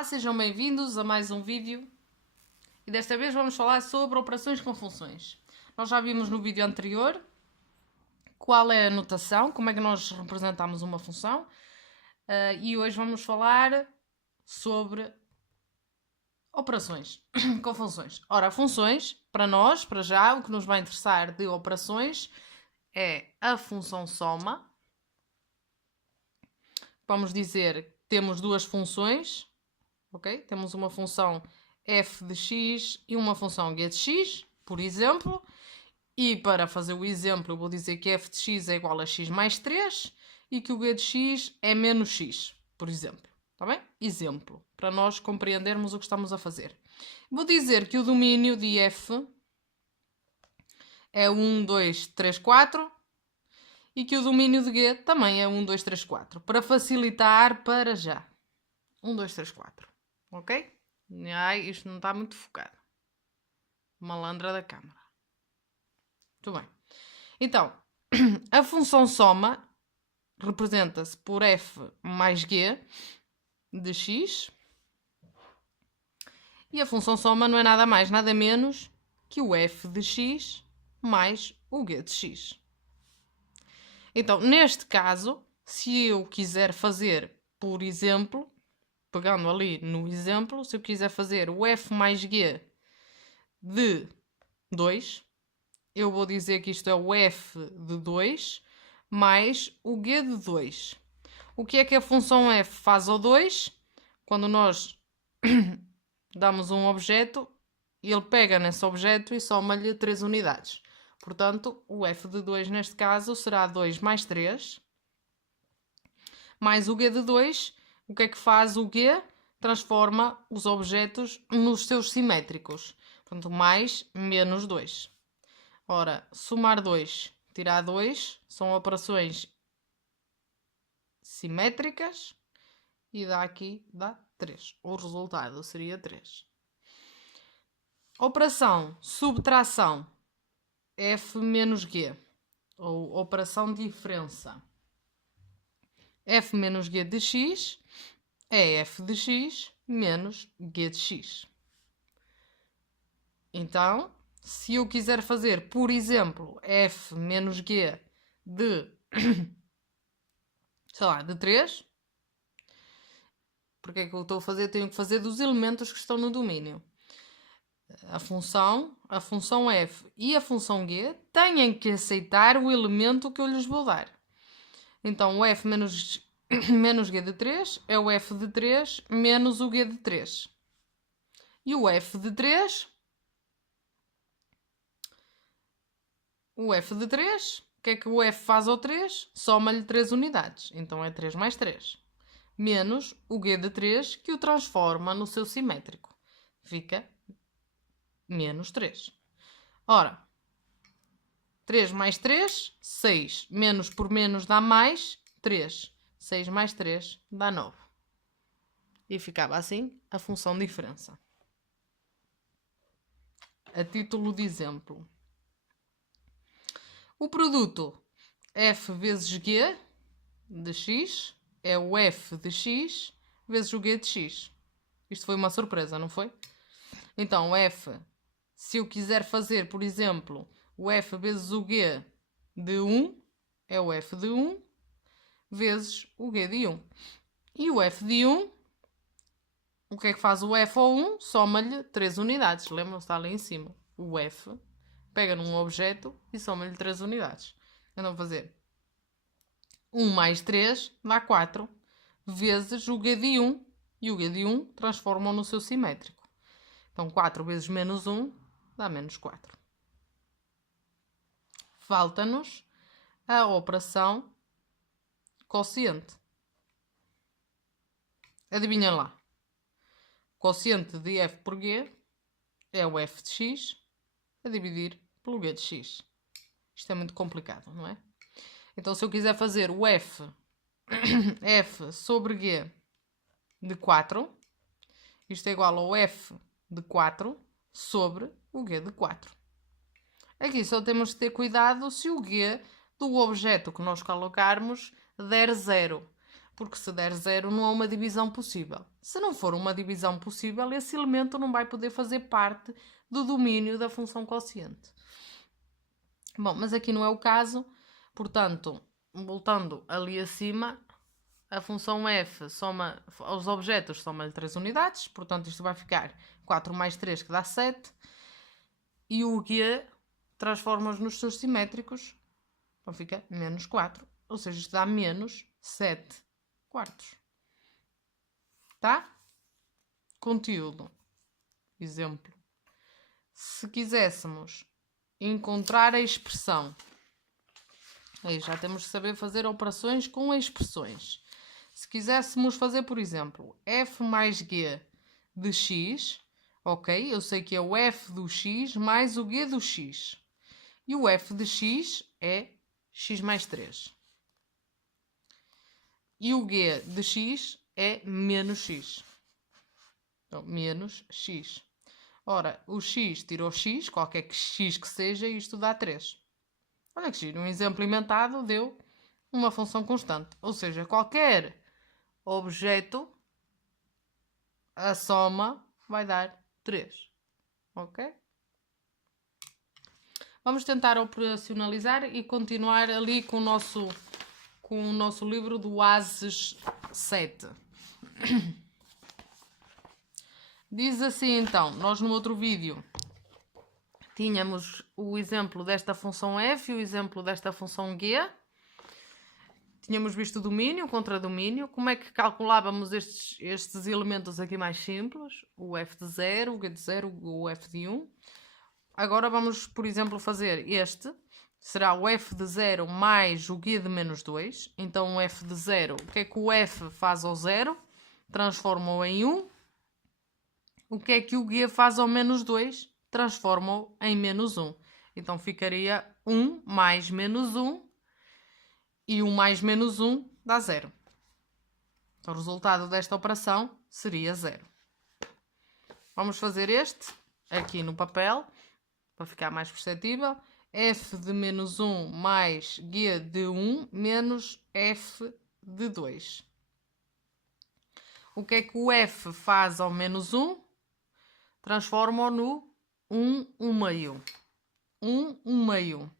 Olá, sejam bem-vindos a mais um vídeo e desta vez vamos falar sobre operações com funções. Nós já vimos no vídeo anterior qual é a notação, como é que nós representamos uma função e hoje vamos falar sobre operações com funções. Ora, funções, para nós, para já, o que nos vai interessar de operações é a função soma. Vamos dizer que temos duas funções. Ok? Temos uma função f de x e uma função g de x, por exemplo. E para fazer o exemplo, eu vou dizer que f de x é igual a x mais 3 e que o g de x é menos x, por exemplo. Está bem? Exemplo, para nós compreendermos o que estamos a fazer. Vou dizer que o domínio de f é 1, 2, 3, 4 e que o domínio de g também é 1, 2, 3, 4. Para facilitar, para já. 1, 2, 3, 4. Ok? Ai, isto não está muito focado. Malandra da câmara. Muito bem. Então, a função soma representa-se por f mais g de x. E a função soma não é nada mais, nada menos que o f de x mais o g de x. Então, neste caso, se eu quiser fazer, por exemplo, pegando ali no exemplo, se eu quiser fazer o f mais g de 2, eu vou dizer que isto é o f de 2 mais o g de 2. O que é que a função f faz ao 2? Quando nós damos um objeto, ele pega nesse objeto e soma-lhe 3 unidades. Portanto, o f de 2 neste caso será 2 mais 3, mais o g de 2. O que é que faz o g? Transforma os objetos nos seus simétricos. Portanto, mais menos 2. Ora, somar 2, tirar 2, são operações simétricas e dá 3. O resultado seria 3. Operação subtração, f menos g, ou operação diferença. F menos g de x é f de x menos g de x. Então, se eu quiser fazer, por exemplo, f menos g de, sei lá, de 3, porque é que eu estou a fazer? Tenho que fazer dos elementos que estão no domínio. A função f e a função g têm que aceitar o elemento que eu lhes vou dar. Então, o f menos g de 3 é o f de 3 menos o g de 3. E o f de 3... O f de 3, o que é que o f faz ao 3? Soma-lhe 3 unidades. Então é 3 mais 3. Menos o g de 3, que o transforma no seu simétrico. Fica menos 3. Ora, 3 mais 3, 6. Menos por menos dá mais 3. 6 mais 3 dá 9. E ficava assim a função diferença. A título de exemplo. O produto f vezes g de x é o f de x vezes o g de x. Isto foi uma surpresa, não foi? Então, f, se eu quiser fazer, por exemplo, o f vezes o g de 1, é o f de 1 vezes o g de 1. E o f de 1, o que é que faz o f ao 1? Soma-lhe 3 unidades. Lembram-se? Está ali em cima. O f pega num objeto e soma-lhe 3 unidades. Então, fazer 1 mais 3 dá 4, vezes o g de 1, e o g de 1 transformam no seu simétrico. Então, 4 vezes menos 1 dá menos 4. Falta-nos a operação quociente. Adivinha lá. Quociente de f por g é o f de x a dividir pelo g de x. Isto é muito complicado, não é? Então, se eu quiser fazer o f sobre g de 4, isto é igual ao f de 4 sobre o g de 4. Aqui só temos de ter cuidado se o g do objeto que nós colocarmos der 0. porque se der 0 não é uma divisão possível. Se não for uma divisão possível, esse elemento não vai poder fazer parte do domínio da função quociente. Bom, mas aqui não é o caso, portanto, voltando ali acima, a função f soma, os objetos soma-lhe 3 unidades, portanto isto vai ficar 4 mais 3 que dá 7, e o g transforma-os nos seus simétricos, então fica menos 4, ou seja, isto dá menos 7 quartos. Tá? Conteúdo. Exemplo. Se quiséssemos encontrar a expressão, aí já temos que saber fazer operações com expressões. Se quiséssemos fazer, por exemplo, f mais g de x, ok? Eu sei que é o f do x mais o g do x. E o f de x é x mais 3. E o g de x é menos x. Então, menos x. Ora, o x tirou x, qualquer x que seja, isto dá 3. Olha que giro, um exemplo inventado deu uma função constante. Ou seja, qualquer objeto, a soma vai dar 3. Ok? Vamos tentar operacionalizar e continuar ali com o nosso livro do ASES 7. Diz assim então, nós no outro vídeo tínhamos o exemplo desta função f e o exemplo desta função g. Tínhamos visto o domínio, o contradomínio. Como é que calculávamos estes elementos aqui mais simples? O f de 0, o g de 0, o f de 1. Agora vamos, por exemplo, fazer este. Será o f de 0 mais o g de menos 2. Então o f de 0, o que é que o f faz ao 0? Transforma-o em 1. O que é que o g faz ao menos 2? Transforma-o em menos 1. Então ficaria 1 mais menos 1. E 1 mais menos 1 dá 0. Então o resultado desta operação seria 0. Vamos fazer este aqui no papel, para ficar mais perceptível. F de menos 1 mais g de 1 menos f de 2. O que é que o f faz ao menos 1? Transforma-o no 1 meio. 1 meio.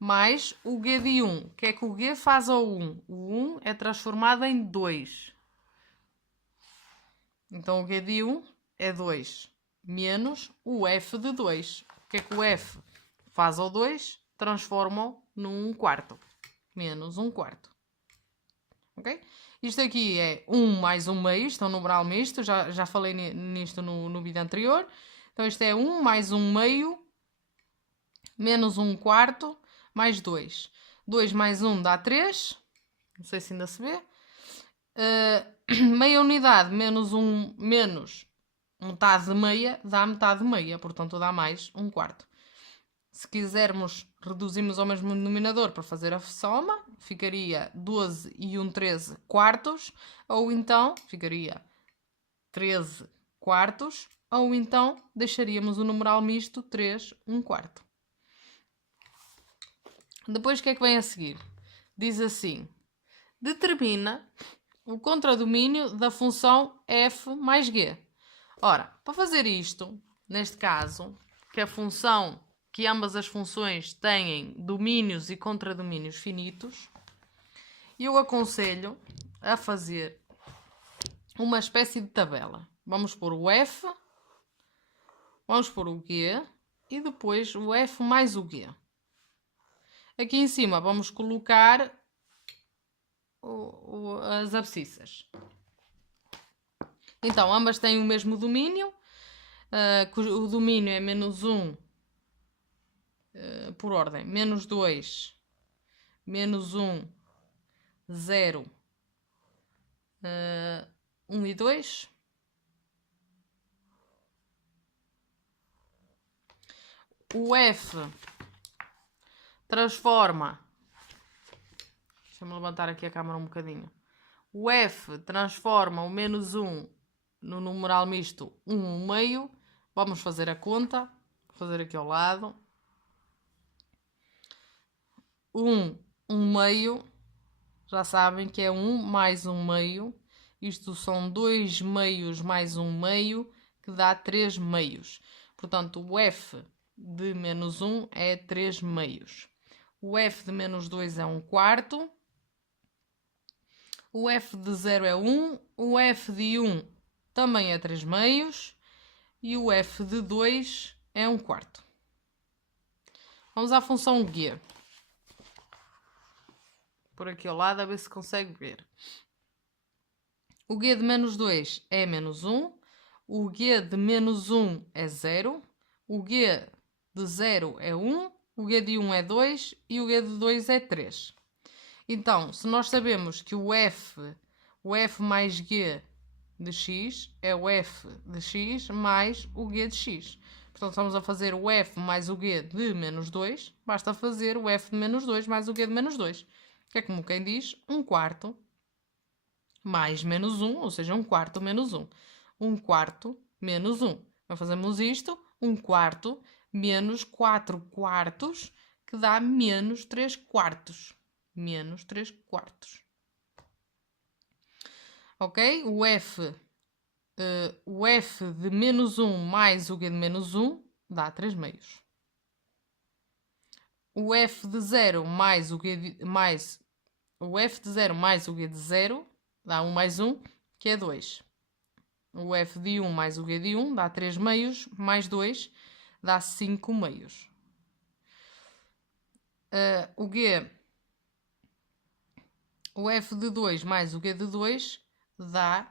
Mais o g de 1. O que é que o g faz ao 1? O 1 é transformado em 2. Então o g de 1 é 2. Menos o f de 2. O que é que o f faz ao 2? Transforma-o no 1 quarto. Menos 1 quarto. Ok? Isto aqui é 1 mais 1 meio. Isto é um numeral misto. Já falei nisto no vídeo anterior. Então isto é 1 mais 1 meio. Menos 1 quarto. Mais 2. 2 mais 1 dá 3. Não sei se ainda se vê. Meia unidade menos metade de meia dá metade de meia. Portanto, dá mais 1 quarto. Se quisermos, reduzimos ao mesmo denominador para fazer a soma. Ficaria 12 e 1 13 quartos. Ou então, ficaria 13 quartos. Ou então, deixaríamos o numeral misto 3 1 quarto. Depois, o que é que vem a seguir? Diz assim: determina o contradomínio da função f mais g. Ora, para fazer isto, neste caso, que ambas as funções têm domínios e contradomínios finitos, eu aconselho a fazer uma espécie de tabela. Vamos pôr o f, vamos pôr o g e depois o f mais o g. Aqui em cima vamos colocar as abscissas. Então, ambas têm o mesmo domínio. O domínio é menos 1, por ordem, menos 2, menos 1, 0, 1 e 2. O f transforma... Deixa-me levantar aqui a câmera um bocadinho. O f transforma o menos 1 no numeral misto 1 meio. Vamos fazer a conta. Vou fazer aqui ao lado. 1 meio. já sabem que é 1 mais 1 meio. Isto são 2 meios mais 1 meio, que dá 3 meios. Portanto, o f de menos 1 é 3 meios. O f de menos 2 é 1 quarto. O f de 0 é 1. O f de 1 também é 3 meios. E o f de 2 é 1 quarto. Vamos à função g. Por aqui ao lado, a ver se consegue ver. O g de menos 2 é menos 1. O g de menos 1 é 0. O g de 0 é 1. O g de 1 é 2. E o g de 2 é 3. Então, se nós sabemos que o f mais g de x é o f de x mais o g de x. Portanto, estamos a fazer o f mais o g de menos 2. Basta fazer o f de menos 2 mais o g de menos 2. Que é como quem diz 1 quarto mais menos 1, ou seja, 1 quarto menos 1. 1 quarto menos 1. Então fazemos isto, 1 quarto menos 4 quartos, que dá menos 3 quartos. Menos 3 quartos. Ok? O f de menos 1 mais o g de menos 1 dá 3 meios. O f de 0 mais o g de, o f de 0 mais o g de 0 dá 1 mais 1, que é 2. O f de 1 mais o g de 1 dá 3 meios, mais 2 dá 5 meios. O f de 2 mais o g de 2 dá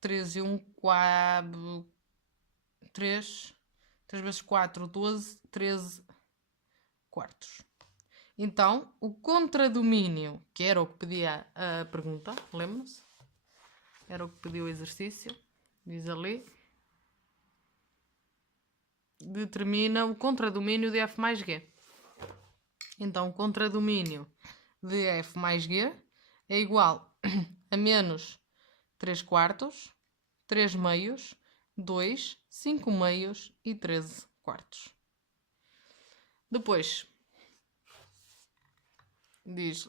3 e 1 quarto. 3 vezes 4, 12, 13 quartos. Então, o contradomínio, que era o que pedia a pergunta, lembram-se? Era o que pediu o exercício, diz ali. Determina o contradomínio de f mais g. Então, o contradomínio de f mais g é igual a menos 3 quartos, 3 meios, 2, 5 meios e 13 quartos. Depois, diz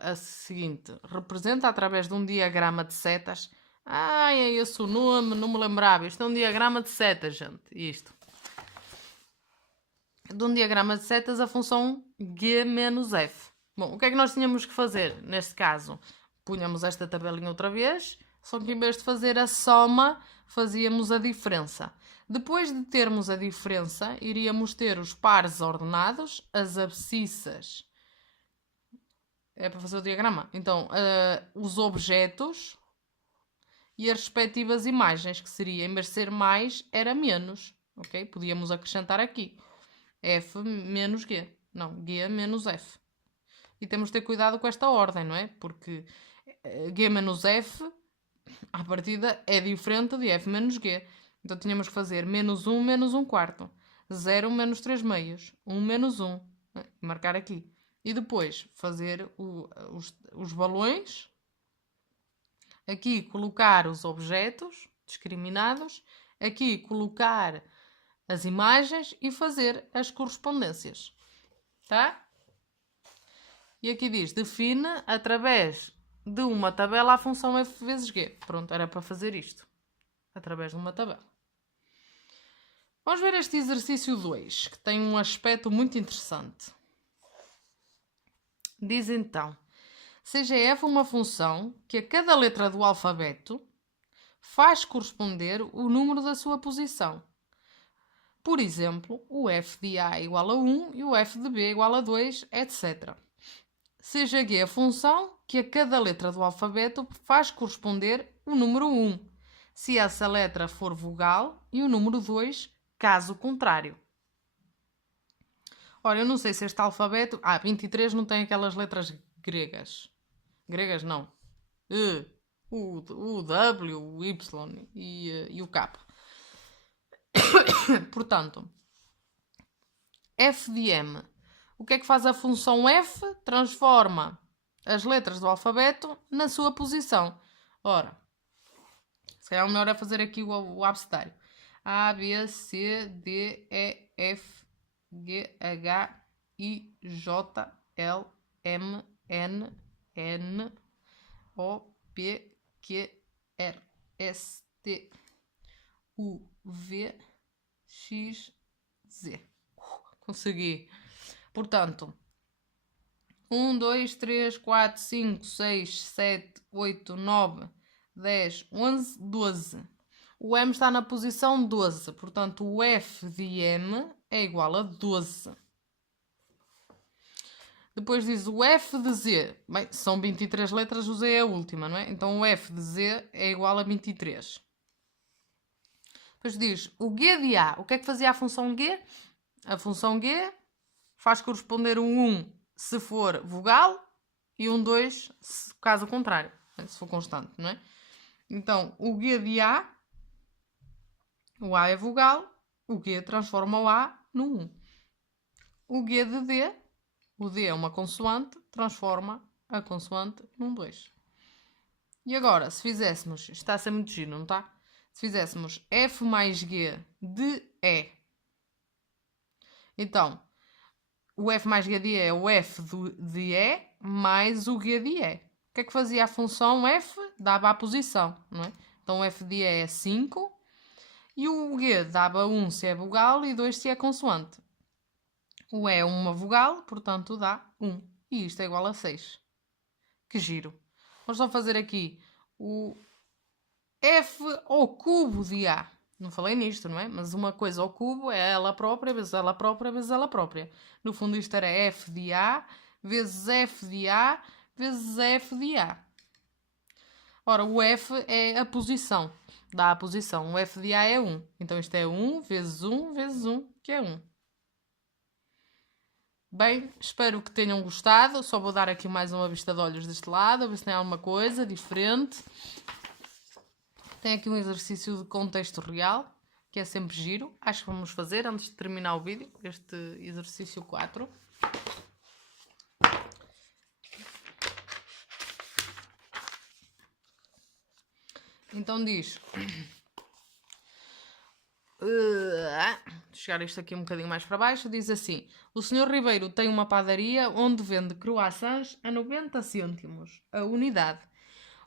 a seguinte: representa através de um diagrama de setas. É esse o nome, não me lembrava. Isto é um diagrama de setas, gente. Isto. De um diagrama de setas, a função g menos f. Bom, o que é que nós tínhamos que fazer neste caso? Punhamos esta tabelinha outra vez, só que em vez de fazer a soma, fazíamos a diferença. Depois de termos a diferença, iríamos ter os pares ordenados, as abscissas. É para fazer o diagrama. Então, os objetos e as respectivas imagens, que seria, em vez de ser mais, era menos. Ok? Podíamos acrescentar aqui. F menos G. Não, G menos F. E temos de ter cuidado com esta ordem, não é? Porque G menos F, à partida, é diferente de F menos G. Então, tínhamos que fazer menos 1 quarto. 0 menos 3 meios. 1 menos 1. Marcar aqui. E depois fazer os balões. Aqui colocar os objetos discriminados. Aqui colocar as imagens e fazer as correspondências. Tá? E aqui diz, define através de uma tabela a função f vezes g. Pronto, era para fazer isto. Através de uma tabela. Vamos ver este exercício 2, que tem um aspecto muito interessante. Diz então, seja f uma função que a cada letra do alfabeto faz corresponder o número da sua posição. Por exemplo, o f de A igual a 1 e o f de B igual a 2, etc. Seja g a função que a cada letra do alfabeto faz corresponder o número 1, se essa letra for vogal, e o número 2, caso contrário. Ora, eu não sei se este alfabeto... 23 não tem aquelas letras gregas. Gregas não. O W, o Y e o K. Portanto, f de m. O que é que faz a função f? Transforma as letras do alfabeto na sua posição. Ora, se calhar o melhor é fazer aqui o abecedário. A, B, C, D, E, F, G, H, I, J, L, M, N, N O P Q R S T U V X Z. Consegui. Portanto, 1, 2, 3, 4, 5, 6, 7, 8, 9, 10, 11, 12. O M está na posição 12. Portanto, o F de M é igual a 12. Depois diz o F de Z. Bem, são 23 letras, o Z é a última, não é? Então, o F de Z é igual a 23. Depois diz o G de A. O que é que fazia a função G? A função G faz corresponder um 1 se for vogal e um 2 se caso contrário, se for constante, não é? Então, o G de A, o A é vogal, o G transforma o A no 1. O G de D, o D é uma consoante, transforma a consoante num 2. E agora, se fizéssemos, está a ser muito giro, não está? Se fizéssemos F mais G de E. Então, o F mais G de E é o F de E mais o G de E. O que é que fazia a função F? Dava a posição, não é? Então, o F de E é 5 e o G dava 1 se é vogal e 2 se é consoante. O E é uma vogal, portanto dá 1. E isto é igual a 6. Que giro. Vamos só fazer aqui o F ao cubo de A. Não falei nisto, não é? Mas uma coisa ao cubo é ela própria, vezes ela própria, vezes ela própria. No fundo isto era F de A, vezes F de A, vezes F de A. Ora, o F é a posição. Dá a posição. O F de A é 1. Então isto é 1 vezes 1 vezes 1, que é 1. Bem, espero que tenham gostado. Só vou dar aqui mais uma vista de olhos deste lado, a ver se tem alguma coisa diferente. Tem aqui um exercício de contexto real, que é sempre giro. Acho que vamos fazer antes de terminar o vídeo, este exercício 4. Então diz... chegar isto aqui um bocadinho mais para baixo. Diz assim: o Sr. Ribeiro tem uma padaria onde vende croissants a 90 cêntimos a unidade.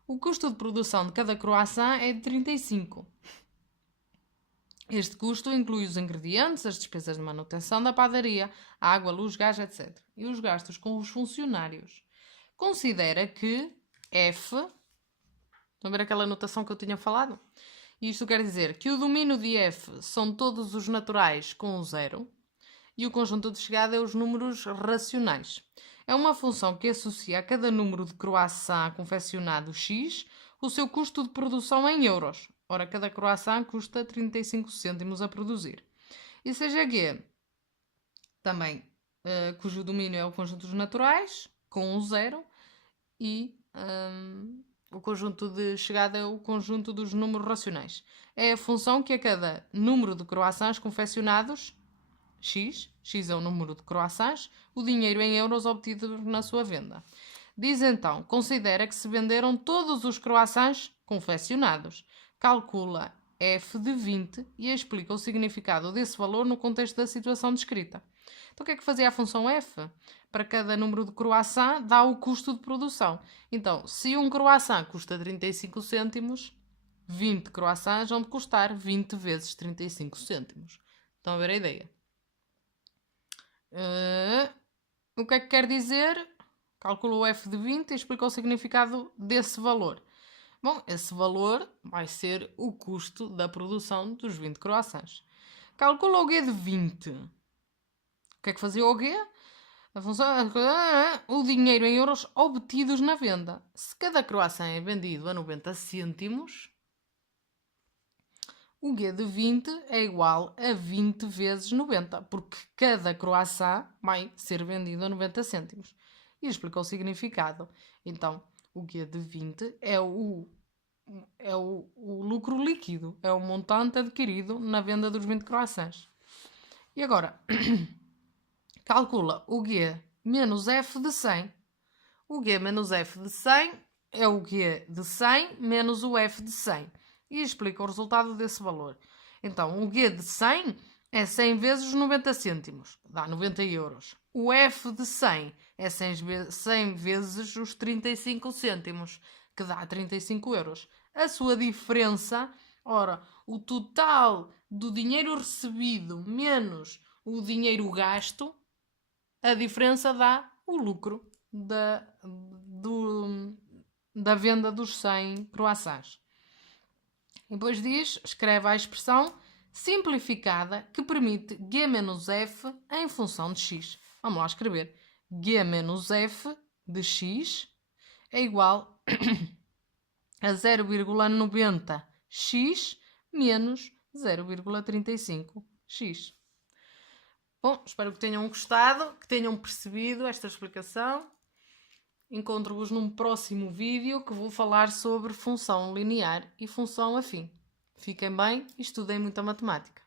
O custo de produção de cada croissant é de 35. Este custo inclui os ingredientes, as despesas de manutenção da padaria, água, luz, gás, etc. E os gastos com os funcionários. Considera que F... Estão a ver aquela notação que eu tinha falado? Isto quer dizer que o domínio de F são todos os naturais com 0 e o conjunto de chegada é os números racionais. É uma função que associa a cada número de croissant confeccionado X o seu custo de produção em euros. Ora, cada croissant custa 35 cêntimos a produzir. E seja G, também, cujo domínio é o conjunto dos naturais, com 0, e o conjunto de chegada é o conjunto dos números racionais. É a função que a cada número de croissants confeccionados, X é o número de croissants, o dinheiro em euros obtido na sua venda. Diz então, considera que se venderam todos os croissants confeccionados. Calcula F de 20 e explica o significado desse valor no contexto da situação descrita. Então o que é que fazia a função F? Para cada número de croissant dá o custo de produção. Então, se um croissant custa 35 cêntimos, 20 croissants vão custar 20 vezes 35 cêntimos. Estão a ver a ideia? O que é que quer dizer? Calcula o F de 20 e explica o significado desse valor. Bom, esse valor vai ser o custo da produção dos 20 croissants. Calcula o G de 20. O que é que fazia o G? A função o dinheiro em euros obtidos na venda. Se cada croissant é vendido a 90 cêntimos, o G de 20 é igual a 20 vezes 90, porque cada croissant vai ser vendido a 90 cêntimos. E explica o significado. Então, o G de 20 é o lucro líquido, é o montante adquirido na venda dos 20 croissants. E agora, calcula o G menos F de 100. O G menos F de 100 é o G de 100 menos o F de 100. E explica o resultado desse valor. Então, o G de 100 é 100 vezes os 90 cêntimos, dá 90 euros. O f de 100 é 100 vezes os 35 cêntimos, que dá 35 euros. A sua diferença, ora, o total do dinheiro recebido menos o dinheiro gasto, a diferença dá o lucro da venda dos 100 croissants. E depois escreve a expressão simplificada que permite G menos F em função de X. Vamos lá escrever. G menos F de X é igual a 0,90x menos 0,35x. Bom, espero que tenham gostado, que tenham percebido esta explicação. Encontro-vos num próximo vídeo que vou falar sobre função linear e função afim. Fiquem bem e estudem muita matemática.